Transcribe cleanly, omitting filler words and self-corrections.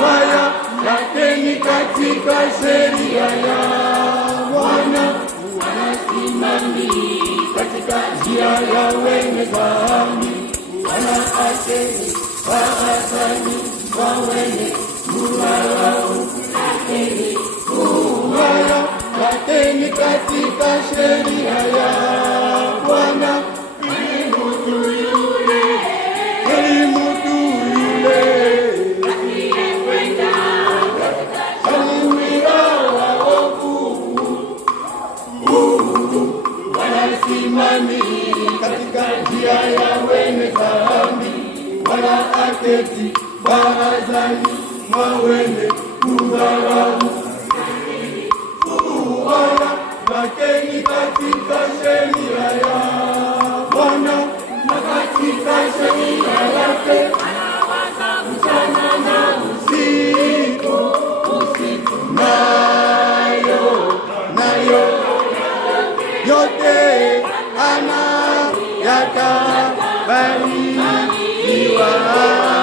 haya, lakini katika sheria ya Bwana wanasimamia katika njia ya wenye dhambi, wanaasemi barazani kwa wenye kudharau. Lakini katika sheria ya Bwana ni mtu yule aliyekwenda aliwira waovu. Wanasimamia katika njia ya wenye dhambi, wanaaketi barazani mwa wenye kudharau. Lakini katika sheria ya Bwana na katika sheria yake mchana na usiku, nayo yote anayakabaliwa.